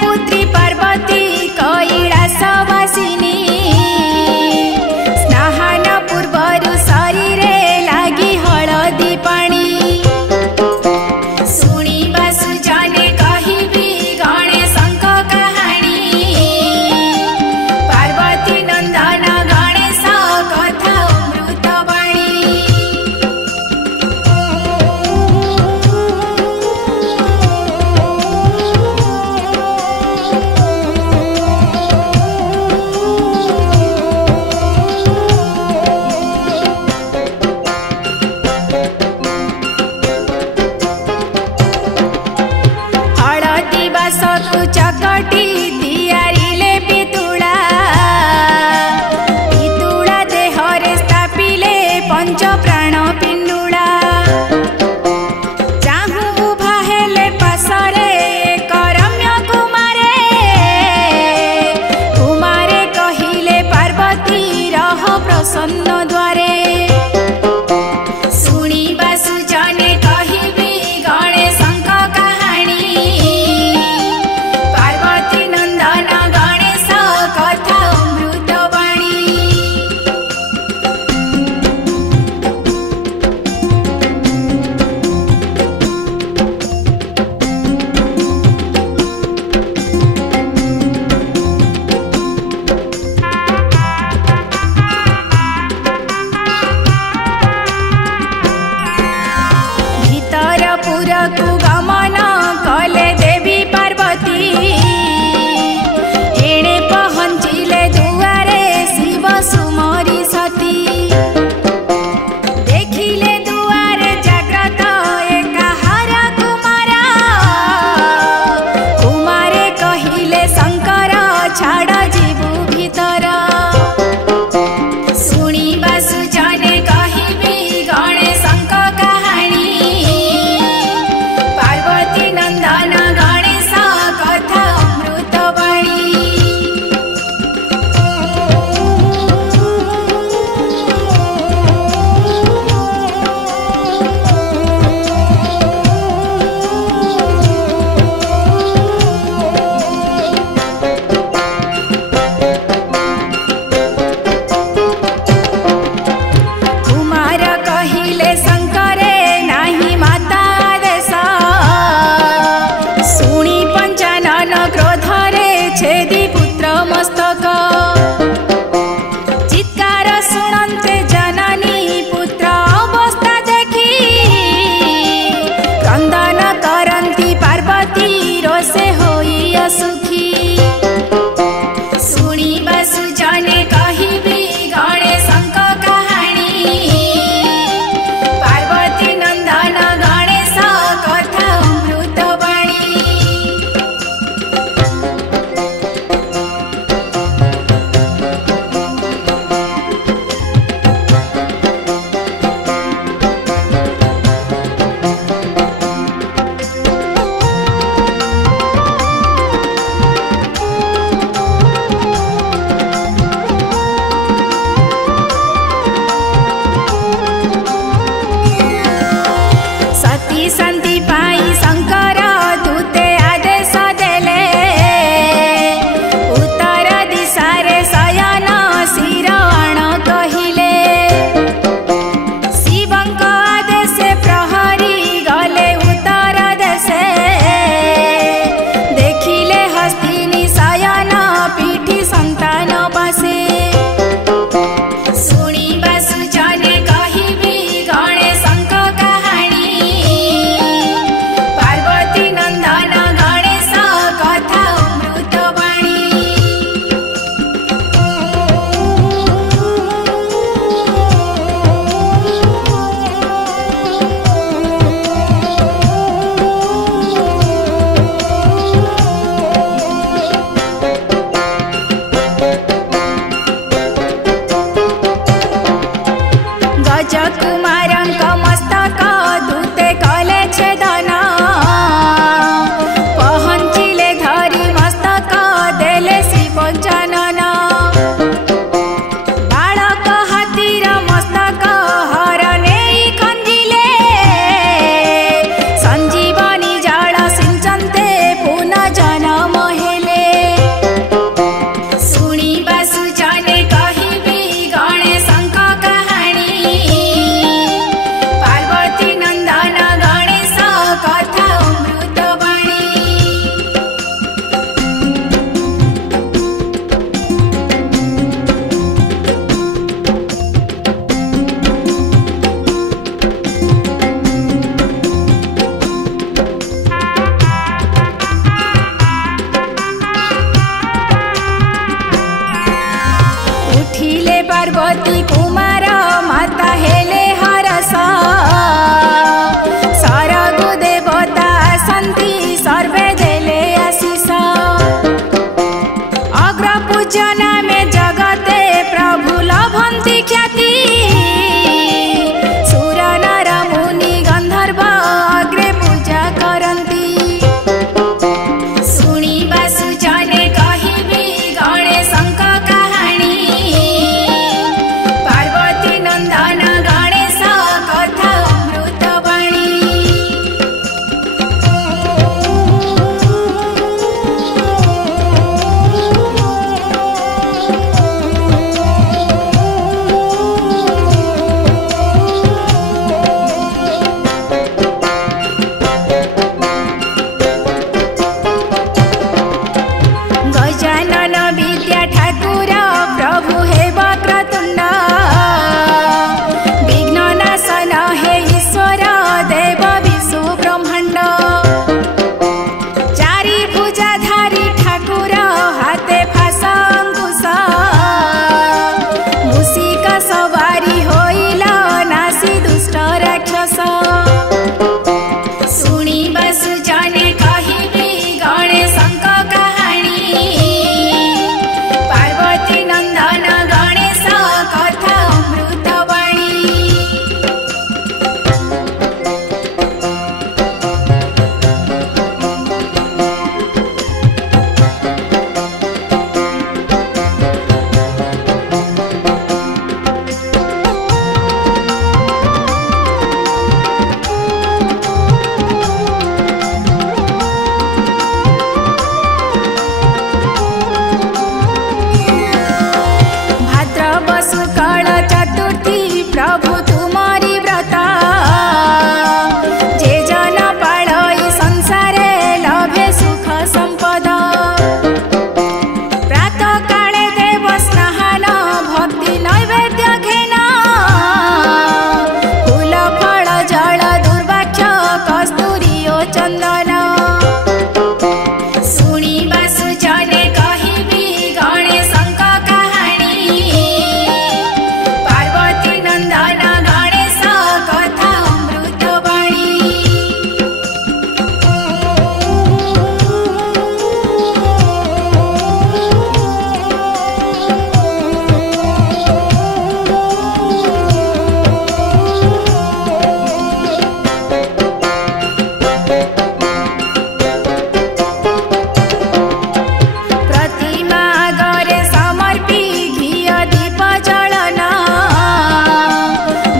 पुत्री पार्वती कैलासवासिनी स्नान पूर्वरु शरीरे लागी हळदी पाणी शुणिबा सुजाने कहिबी गणेश कहानी पार्वती नंदन गणेश कथा अमृतवाणी हळदी बासकु चकटी दियारिले पितुळा पितुळा देहरे स्थापिले पंच प्राण पिंडुळा चाहु उभा हेले पासरे करम्य कुमारे कुमारे कहिले पार्वती रह प्रसन्न द्वारे शुणिबा सुजाने कहिबी गणेश कहानी पार्वती नंदन गणेश कथा अमृतवाणी भीतरपुरकु गमन कले देवी पार्वती एणे पहुँचिले दुआरे शिव सुमरी सती देखिले दुआरे जाग्रत एकाहार कुमारा कुमारे कहिले शंकर छाड़ जीवु भीतर शुणिबा सुजाने कहिबी गणेश कहानी पार्वती नंदन गणेश कथा अमृतवाणी कुमार कहिले शंकरे नाही माता आदेश शुणी पंचानन क्रोधरे छेदी पुत्र मस्तक चित्कार शुणन्ते जननी पुत्र अवस्था देखी क्रंदन करन्ती पार्वती रोषे होई असुखी शुणिबा सुजाने कहिबी गणेश कहानी पार्वती नंदन गणेश कथा अमृतवाणी पूजना में जगते प्रभु लभन्ति ख्याति सुर नर मुनि गंधर्व अग्रे पूजा करन्ति शुणिबा सुजने कहिबी गणेशଙ୍କ कहानी पार्वती नंदन गणेश कथा अमृतवाणी गजानन विद्या ठाकुर प्रभु हे वक्रतुंड विघ्ननाशन हे ईश्वर देव विशु ब्रह्मांड चारि भुजाधारी ठाकुर हाथे फासा अंकुश मूषिक सवारी होइल नासी दुष्ट राक्षस शुणिबा सुजने कहिबी गणेशଙ୍କ कहानी पार्वती नंदन गणेश कथा अमृतवाणी भाद्रव शुक्ल चतुर्थी प्रभु तुम्हारी व्रत जे जन पाळई संसारे लभे सुख संपद प्रातः काले देव स्नान भक्ति नैवेद्य घेन फूल फल जल दुर्वाक्ष कस्तूरी ओ चंदन शुणिबा सुजने कहिबी गणेशଙ୍କ कहानी पार्वती नंदन गणेश कथा अमृतवाणी प्रतिमा गरे समर्पी घिया दीप जलन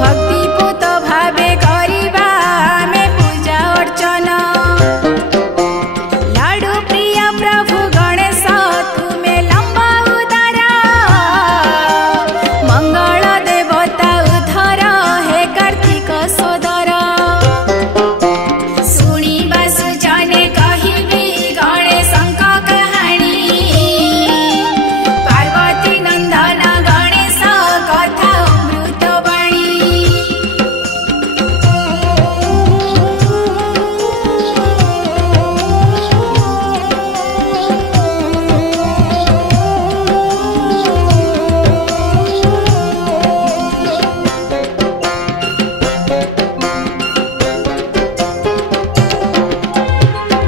भक्तिपूत भावे करिबा आमे पूजा अर्चना लाडू प्रिय प्रभु गणेश तुमे लंबा उदर मंगल देवता उधर हे कार्तिक सोदर शुणिबा सुजने कहिबी गणेशଙ୍କ कहानी पार्वती नंदन गणेश कथा अमृतवाणी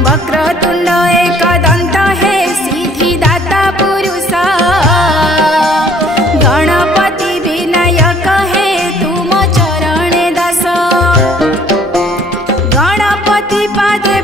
वक्रतुंड एकदंत हे सिद्धिदाता पुरुष गणपति विनायक हे तुम चरणे दास गणपति पादे